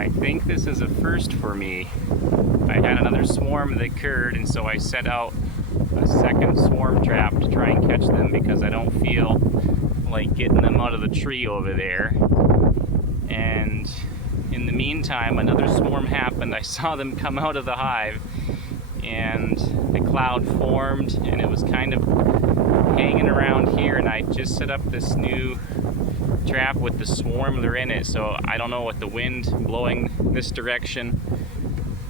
I think this is a first for me. I had another swarm that occurred, and so I set out a second swarm trap to try and catch them because I don't feel like getting them out of the tree over there. And in the meantime, another swarm happened. I saw them come out of the hive, and the cloud formed, and it was kind of hanging around here, and I just set up this new trap with the swarm they're in it, so I don't know what the wind blowing this direction.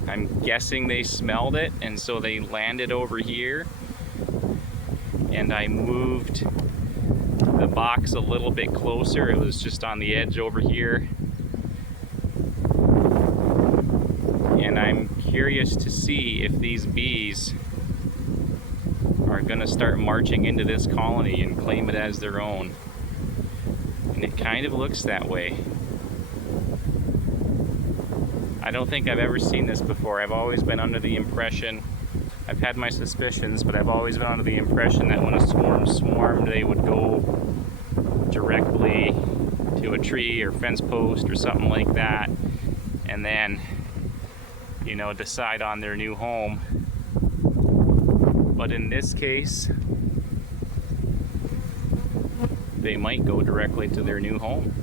I'm guessing they smelled it, and so they landed over here, and I moved the box a little bit closer. It was just on the edge over here, and I'm curious to see if these bees are gonna start marching into this colony and claim it as their own. And it kind of looks that way. I don't think I've ever seen this before. I've always been under the impression, I've had my suspicions, but I've always been under the impression that when a swarm swarmed, they would go directly to a tree or fence post or something like that, and then, you know, decide on their new home. But in this case, they might go directly to their new home.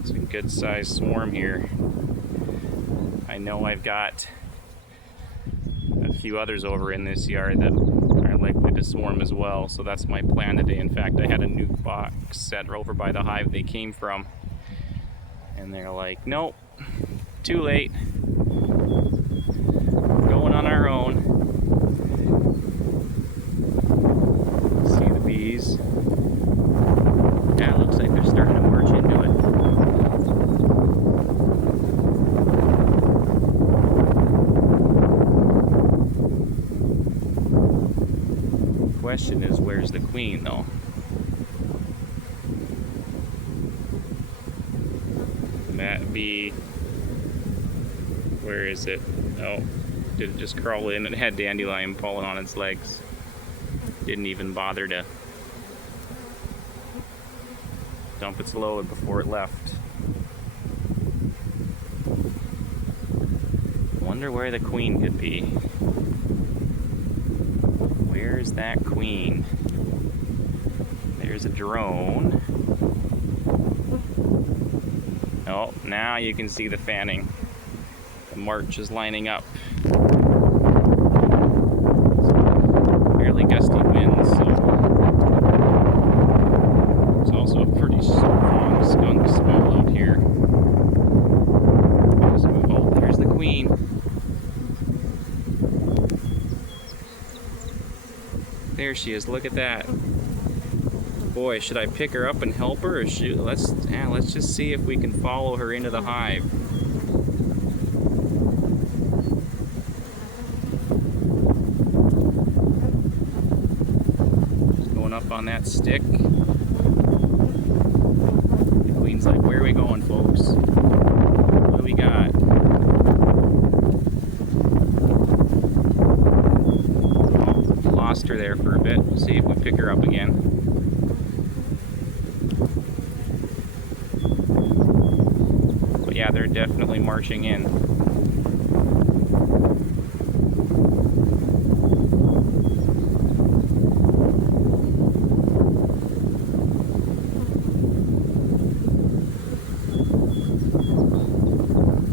It's a good sized swarm here. I know I've got a few others over in this yard that are likely to swarm as well, so that's my plan today. In fact, I had a nuke box set over by the hive they came from, and they're like, nope, too late, we're going on our own. See the bees? Yeah, it looks like they're starting to march into it. Question is, where's the queen though? That bee, where is it? Oh, did it just crawl in? It had dandelion pollen on its legs. Didn't even bother to dump its load before it left. Wonder where the queen could be. Where's that queen? There's a drone. Oh, now you can see the fanning. The march is lining up. Fairly gusty winds, so it's also a pretty strong skunk smell out here. Oh, there's the queen. There she is. Look at that. Boy, should I pick her up and help her, or should let's just see if we can follow her into the hive. Just going up on that stick. The queen's like, where are we going, folks? What do we got? Oh, lost her there for a bit. We'll see if we pick her up again. Yeah, they're definitely marching in.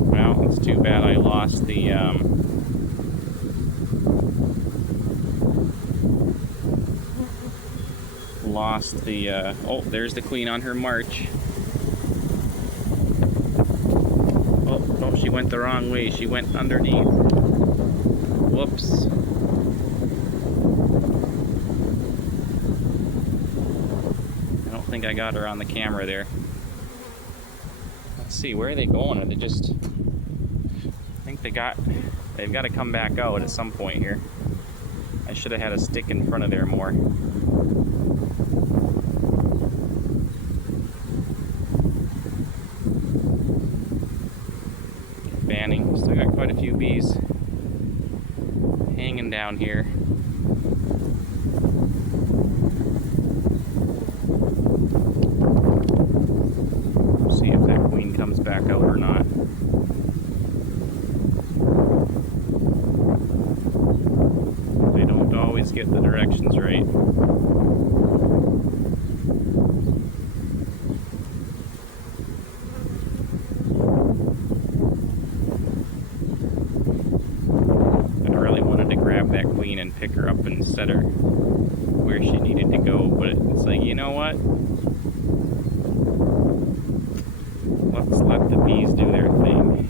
Well, it's too bad I lost the oh, there's the queen on her march. Oh, she went the wrong way. She went underneath. Whoops. I don't think I got her on the camera there. Let's see, where are they going? Are they just... I think they've got to come back out at some point here. I should have had a stick in front of there more. Fanning. Still got quite a few bees hanging down here. back out or not. They don't always get the directions right. I really wanted to grab that queen and pick her up and set her where she needed to go, but it's like, you know what? Let's let the bees do their thing.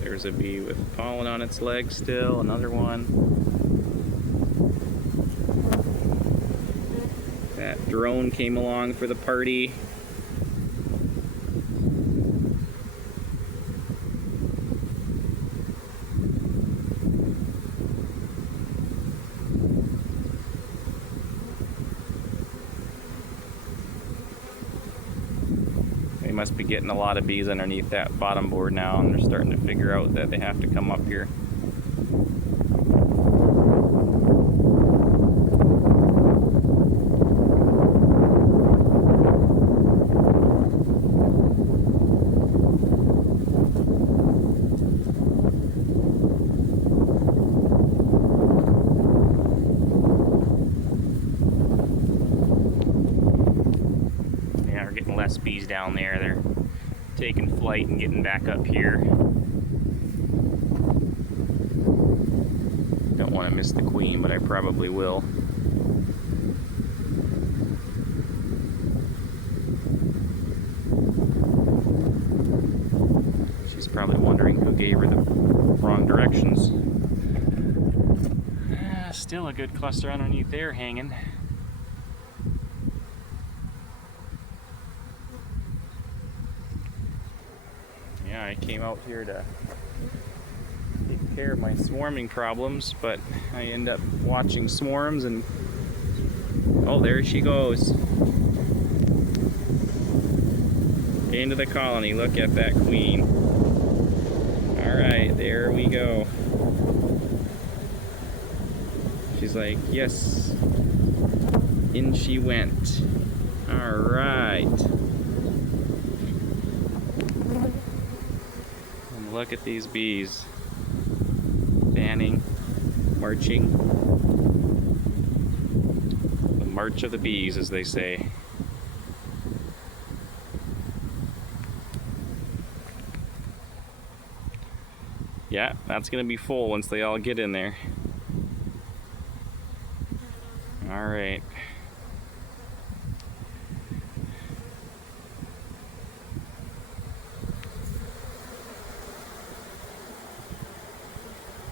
There's a bee with pollen on its leg still, another one. That drone came along for the party. They must be getting a lot of bees underneath that bottom board now, and they're starting to figure out that they have to come up here. Less bees down there. They're taking flight and getting back up here. Don't want to miss the queen, but I probably will. She's probably wondering who gave her the wrong directions. Still a good cluster underneath there hanging. Yeah, I came out here to take care of my swarming problems, but I end up watching swarms and oh, there she goes. Into the colony. Look at that queen. Alright, there we go. She's like, yes. In she went. Alright. Look at these bees, fanning, marching. The march of the bees, as they say. Yeah, that's gonna be full once they all get in there. All right.